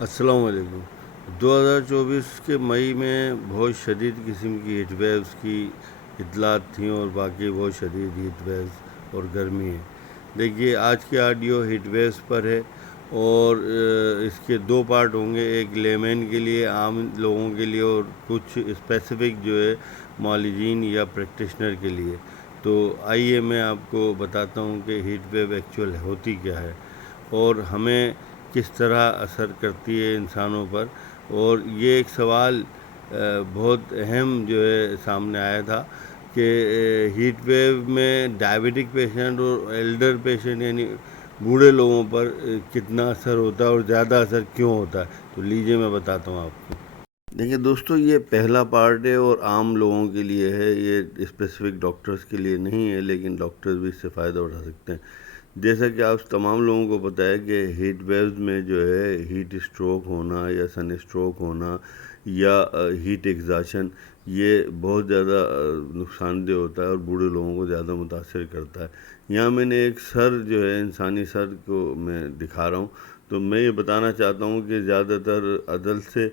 السلام علیکم۔ 2024 کے مئی میں بہت شدید قسم کی ہیٹ ویوز کی اطلاعات تھیں اور باقی بہت شدید ہیٹ ویوز اور گرمی ہے۔ دیکھیے آج کی آڈیو ہیٹ ویوز پر ہے اور اس کے دو پارٹ ہوں گے، ایک لیمین کے لیے، عام لوگوں کے لیے، اور کچھ اسپیسیفک جو ہے معالجین یا پریکٹیشنر کے لیے۔ تو آئیے میں آپ کو بتاتا ہوں کہ ہیٹ ویو ایکچوئل ہوتی کیا ہے اور ہمیں کس طرح اثر کرتی ہے انسانوں پر۔ اور یہ ایک سوال بہت اہم جو ہے سامنے آیا تھا کہ ہیٹ ویو میں ڈائبٹک پیشنٹ اور ایلڈر پیشنٹ یعنی بوڑھے لوگوں پر کتنا اثر ہوتا ہے اور زیادہ اثر کیوں ہوتا ہے۔ تو لیجیے میں بتاتا ہوں آپ کو۔ دیکھیے دوستو، یہ پہلا پارٹ ہے اور عام لوگوں کے لیے ہے، یہ اسپیسیفک ڈاکٹرز کے لیے نہیں ہے، لیکن ڈاکٹرز بھی اس سے فائدہ اٹھا سکتے ہیں۔ جیسا کہ آپ تمام لوگوں کو پتہ ہے کہ ہیٹ ویوز میں جو ہے ہیٹ اسٹروک ہونا یا سن اسٹروک ہونا یا ہیٹ ایگزاشن، یہ بہت زیادہ نقصان دہ ہوتا ہے اور بوڑھے لوگوں کو زیادہ متاثر کرتا ہے۔ یہاں میں نے ایک سر جو ہے انسانی سر کو میں دکھا رہا ہوں، تو میں یہ بتانا چاہتا ہوں کہ زیادہ تر عدل سے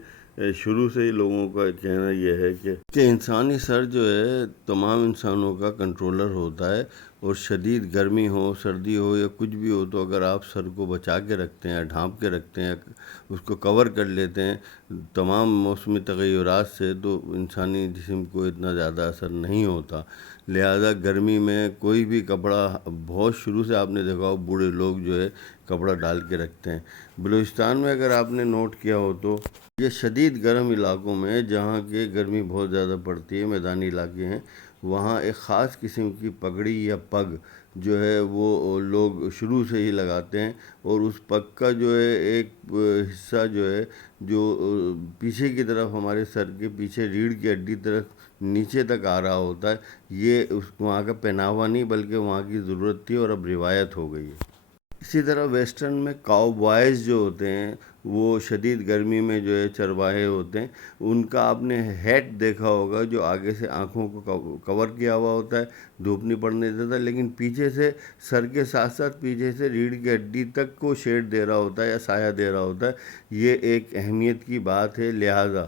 شروع سے ہی لوگوں کا کہنا یہ ہے کہ انسانی سر جو ہے تمام انسانوں کا کنٹرولر ہوتا ہے، اور شدید گرمی ہو، سردی ہو یا کچھ بھی ہو، تو اگر آپ سر کو بچا کے رکھتے ہیں، ڈھانپ کے رکھتے ہیں، اس کو کور کر لیتے ہیں تمام موسمی تغیرات سے، تو انسانی جسم کو اتنا زیادہ اثر نہیں ہوتا۔ لہذا گرمی میں کوئی بھی کپڑا، بہت شروع سے آپ نے دیکھا ہو بوڑھے لوگ جو ہے کپڑا ڈال کے رکھتے ہیں۔ بلوچستان میں اگر آپ نے نوٹ کیا ہو تو یہ شدید گرم علاقوں میں جہاں کہ گرمی بہت زیادہ پڑتی ہے، میدانی علاقے ہیں، وہاں ایک خاص قسم کی پگڑی یا پگ جو ہے وہ لوگ شروع سے ہی لگاتے ہیں، اور اس پگ کا جو ہے ایک حصہ جو ہے جو پیچھے کی طرف، ہمارے سر کے پیچھے ریڑھ کی ہڈی طرف نیچے تک آ رہا ہوتا ہے۔ یہ وہاں کا پہناوا نہیں بلکہ وہاں کی ضرورت تھی اور اب روایت ہو گئی ہے۔ اسی طرح ویسٹرن میں کاؤ بوائز جو ہوتے ہیں، وہ شدید گرمی میں جو ہے چرواہے ہوتے ہیں، ان کا آپ نے ہیٹ دیکھا ہوگا جو آگے سے آنکھوں کو کور کیا ہوا ہوتا ہے، دھوپ نہیں پڑنے دیتا، لیکن پیچھے سے سر کے ساتھ ساتھ پیچھے سے ریڑھ کی ہڈی تک کو شیڈ دے رہا ہوتا ہے یا سایہ دے رہا ہوتا ہے۔ یہ ایک اہمیت کی بات ہے۔ لہٰذا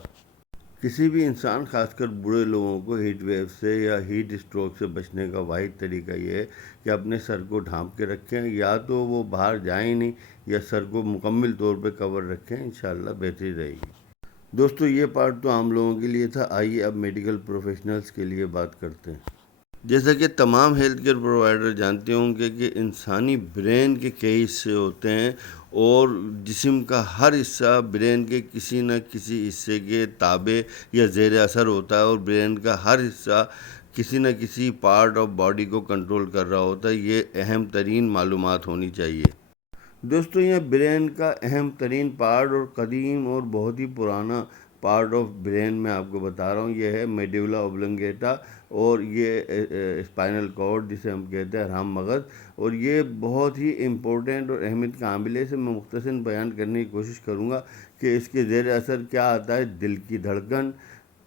کسی بھی انسان، خاص کر بوڑھے لوگوں کو ہیٹ ویو سے یا ہیٹ اسٹروک سے بچنے کا واحد طریقہ یہ ہے کہ اپنے سر کو ڈھانپ کے رکھیں، یا تو وہ باہر جائیں نہیں یا سر کو مکمل طور پہ کور رکھیں، انشاءاللہ بہتری رہے گی۔ دوستو یہ پارٹ تو عام لوگوں کے لیے تھا، آئیے اب میڈیکل پروفیشنلز کے لیے بات کرتے ہیں۔ جیسا کہ تمام ہیلتھ کیئر پرووائڈر جانتے ہوں گے کہ انسانی برین کے کئی حصے ہوتے ہیں، اور جسم کا ہر حصہ برین کے کسی نہ کسی حصے کے تابع یا زیر اثر ہوتا ہے، اور برین کا ہر حصہ کسی نہ کسی پارٹ آف باڈی کو کنٹرول کر رہا ہوتا ہے۔ یہ اہم ترین معلومات ہونی چاہیے۔ دوستو یہ برین کا اہم ترین پارٹ اور قدیم اور بہت ہی پرانا پارٹ آف برین میں آپ کو بتا رہا ہوں، یہ ہے میڈولا اوبلنگیٹا، اور یہ اسپائنل کارڈ جسے ہم کہتے ہیں رحم مغز، اور یہ بہت ہی امپورٹنٹ اور اہمیت کا عامل ہے۔ اسے میں مختصر بیان کرنے کی کوشش کروں گا کہ اس کے زیر اثر کیا آتا ہے۔ دل کی دھڑکن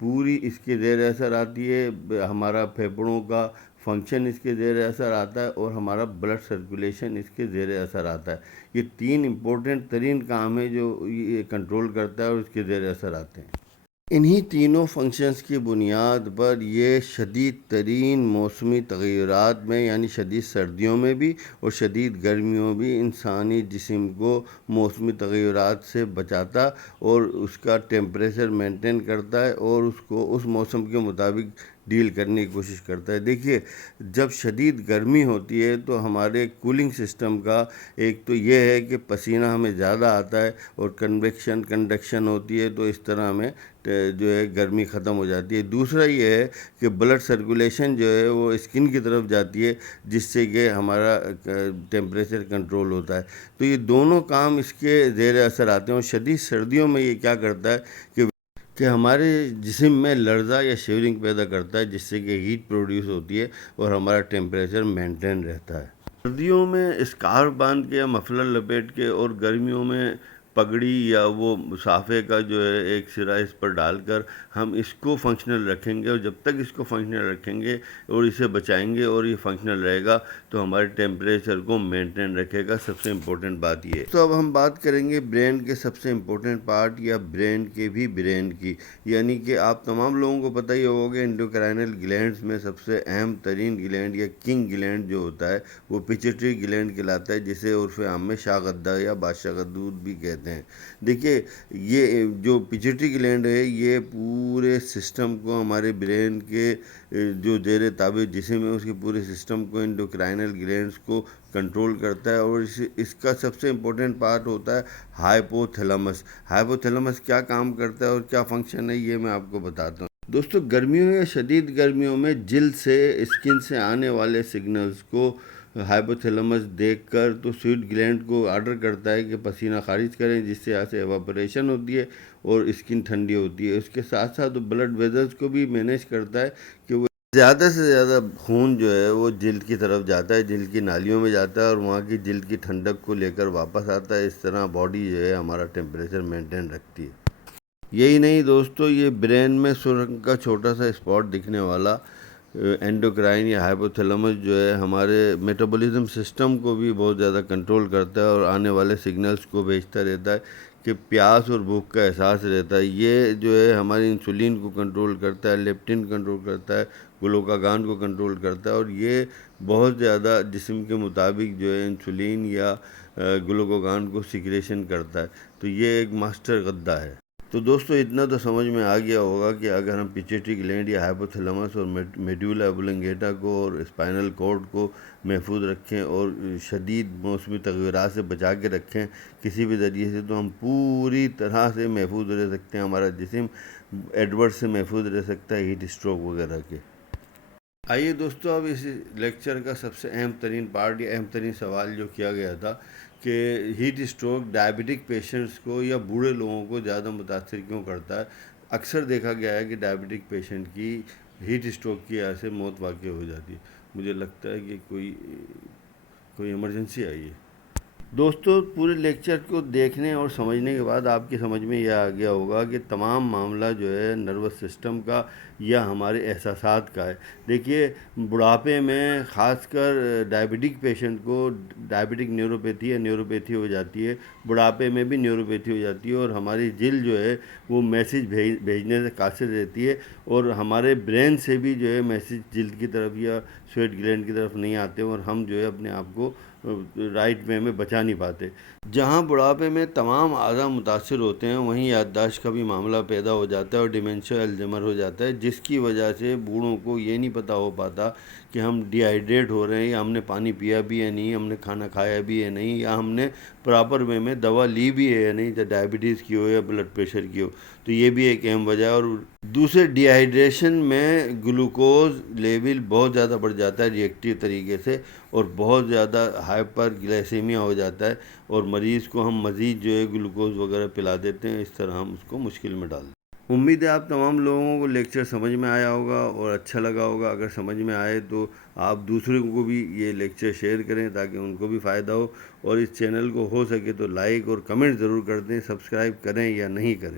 پوری اس کے زیر اثر آتی ہے، ہمارا پھیپھڑوں کا فنکشن اس کے زیر اثر آتا ہے، اور ہمارا بلڈ سرکولیشن اس کے زیر اثر آتا ہے۔ یہ تین امپورٹنٹ ترین کام ہے جو یہ کنٹرول کرتا ہے اور اس کے زیر اثر آتے ہیں۔ انہی تینوں فنکشنز کی بنیاد پر یہ شدید ترین موسمی تغیرات میں، یعنی شدید سردیوں میں بھی اور شدید گرمیوں بھی، انسانی جسم کو موسمی تغیرات سے بچاتا اور اس کا ٹیمپریچر مینٹین کرتا ہے، اور اس کو اس موسم کے مطابق ڈیل کرنے کی کوشش کرتا ہے۔ دیکھیے جب شدید گرمی ہوتی ہے تو ہمارے کولنگ سسٹم کا ایک تو یہ ہے کہ پسینہ ہمیں زیادہ آتا ہے، اور کنڈکشن ہوتی ہے، تو اس طرح ہمیں جو ہے گرمی ختم ہو جاتی ہے۔ دوسرا یہ ہے کہ بلڈ سرکولیشن جو ہے وہ اسکن کی طرف جاتی ہے، جس سے کہ ہمارا ٹیمپریچر کنٹرول ہوتا ہے۔ تو یہ دونوں کام اس کے زیر اثر آتے ہیں، اور شدید سردیوں میں یہ کیا کرتا ہے کہ ہمارے جسم میں لرزہ یا شیورنگ پیدا کرتا ہے، جس سے کہ ہیٹ پروڈیوس ہوتی ہے اور ہمارا ٹیمپریچر مینٹین رہتا ہے۔ سردیوں میں اسکارف باندھ کے یا مفلر لپیٹ کے، اور گرمیوں میں پگڑی یا وہ صافے کا جو ہے ایک سرا اس پر ڈال کر ہم اس کو فنکشنل رکھیں گے، اور جب تک اس کو فنکشنل رکھیں گے اور اسے بچائیں گے اور یہ فنکشنل رہے گا تو ہمارے ٹیمپریچر کو مینٹین رکھے گا۔ سب سے امپورٹنٹ بات یہ ہے۔ تو اب ہم بات کریں گے برین کے سب سے امپورٹنٹ پارٹ یا برین کے بھی برین کی، یعنی کہ آپ تمام لوگوں کو پتہ ہی ہوگا کہ انڈوکرائنل گلینڈز میں سب سے اہم ترین گلینڈ یا کنگ گلینڈ جو ہوتا ہے وہ پیچیٹری گلینڈ کہلاتا ہے، جسے عرف عام میں شاگدہ یا بادشاہ کا دودھ بھی کہتے ہیں۔ دیکھیے یہ جو پیچیٹری گلینڈ ہے یہ پورے سسٹم کو، ہمارے برین کے جو زیر تابع جسم ہے اس کے پورے سسٹم کو، انڈوکرائنل گلینڈز کو کنٹرول کرتا ہے، اور اس کا سب سے امپورٹنٹ پارٹ ہوتا ہے ہائپو تھیلمس۔ ہائپو تھیلمس کیا کام کرتا ہے اور کیا فنکشن ہے یہ میں آپ کو بتاتا ہوں۔ دوستو گرمیوں یا شدید گرمیوں میں جلد سے اسکن سے آنے والے سگنلز کو ہائپو تھیلمس دیکھ کر تو سویٹ گلینڈ کو آرڈر کرتا ہے کہ پسینہ خارج کریں، جس سے یہاں سے ایواپوریشن ہوتی ہے اور اسکن ٹھنڈی ہوتی ہے۔ اس کے ساتھ ساتھ وہ بلڈ ویزلز کو بھی مینیج کرتا ہے کہ وہ زیادہ سے زیادہ خون جو ہے وہ جلد کی طرف جاتا ہے، جلد کی نالیوں میں جاتا ہے اور وہاں کی جلد کی ٹھنڈک کو لے کر واپس آتا ہے۔ اس طرح باڈی جو ہے ہمارا ٹیمپریچر مینٹین رکھتی ہے۔ یہی نہیں دوستو، یہ برین میں سرخ کا چھوٹا سا اسپاٹ دکھنے والا اینڈوکرائن یا ہائپو تھیلمس جو ہے ہمارے میٹابولزم سسٹم کو بھی بہت زیادہ کنٹرول کرتا ہے اور آنے والے سگنلز کو بھیجتا رہتا ہے کہ پیاس اور بھوک کا احساس رہتا ہے۔ یہ جو ہے ہماری انسولین کو کنٹرول کرتا ہے، لیپٹن کنٹرول کرتا ہے، گلوکاگان کو کنٹرول کرتا ہے، اور یہ بہت زیادہ جسم کے مطابق جو ہے انسولین یا گلوکاگان کو سیکریشن کرتا ہے۔ تو یہ ایک ماسٹر غدہ ہے۔ تو دوستو اتنا تو سمجھ میں آ گیا ہوگا کہ اگر ہم پیچیٹری گلینڈ یا ہائپو تھیلمس اور میڈیولا اوبلنگیٹا کو اور اسپائنل کارڈ کو محفوظ رکھیں اور شدید موسمی تغیرات سے بچا کے رکھیں کسی بھی ذریعے سے، تو ہم پوری طرح سے محفوظ رہ سکتے ہیں، ہمارا جسم ایڈورس سے محفوظ رہ سکتا ہے ہیٹ اسٹروک وغیرہ کے۔ آئیے دوستو اب اس لیکچر کا سب سے اہم ترین پارٹ یا اہم ترین سوال جو کیا گیا تھا کہ ہیٹ اسٹروک ڈائبٹک پیشنٹس کو یا بوڑھے لوگوں کو زیادہ متاثر کیوں کرتا ہے۔ اکثر دیکھا گیا ہے کہ ڈائبٹک پیشنٹ کی ہیٹ اسٹروک کی وجہ سے موت واقع ہو جاتی ہے۔ مجھے لگتا ہے کہ کوئی ایمرجنسی آئی ہے۔ دوستو پورے لیکچر کو دیکھنے اور سمجھنے کے بعد آپ کی سمجھ میں یہ آ گیا ہوگا کہ تمام معاملہ جو ہے نروس سسٹم کا یا ہمارے احساسات کا ہے۔ دیکھیے بڑھاپے میں خاص کر ڈائبٹک پیشنٹ کو ڈائبٹک نیوروپیتھی یا نیوروپیتھی ہو جاتی ہے، بڑھاپے میں بھی نیوروپیتھی ہو جاتی ہے، اور ہماری جلد جو ہے وہ میسیج بھیجنے سے قاصر رہتی ہے، اور ہمارے برین سے بھی جو ہے میسیج جلد کی طرف یا سویٹ گلینڈ کی طرف نہیں آتے، اور ہم جو ہے اپنے آپ کو رائٹ وے میں بچا نہیں پاتے۔ جہاں بڑھاپے میں تمام اعضاء متاثر ہوتے ہیں وہیں یادداشت کا بھی معاملہ پیدا ہو جاتا ہے اور ڈیمینشیا الزیمر ہو جاتا ہے، جس کی وجہ سے بوڑھوں کو یہ نہیں پتہ ہو پاتا کہ ہم ڈی ہائیڈریٹ ہو رہے ہیں، یا ہم نے پانی پیا بھی ہے نہیں، ہم نے کھانا کھایا بھی ہے نہیں، یا ہم نے پراپر وے میں دوا لی بھی ہے یا نہیں، چاہے ڈائبٹیز کی ہو یا بلڈ پریشر کی ہو۔ تو یہ بھی ایک اہم وجہ ہے۔ اور دوسرے ڈی ہائیڈریشن میں گلوکوز لیول بہت زیادہ بڑھ جاتا ہے ریئیکٹیو طریقے سے، اور بہت زیادہ ہائپر گلائسیمیا ہو جاتا ہے، اور مریض کو ہم مزید جو ہے گلوکوز وغیرہ پلا دیتے ہیں، اس طرح ہم اس کو مشکل میں ڈال دیتے ہیں۔ امید ہے آپ تمام لوگوں کو لیکچر سمجھ میں آیا ہوگا اور اچھا لگا ہوگا۔ اگر سمجھ میں آئے تو آپ دوسروں کو بھی یہ لیکچر شیئر کریں تاکہ ان کو بھی فائدہ ہو، اور اس چینل کو ہو سکے تو لائک اور کمنٹ ضرور کر دیں، سبسکرائب کریں یا نہیں کریں۔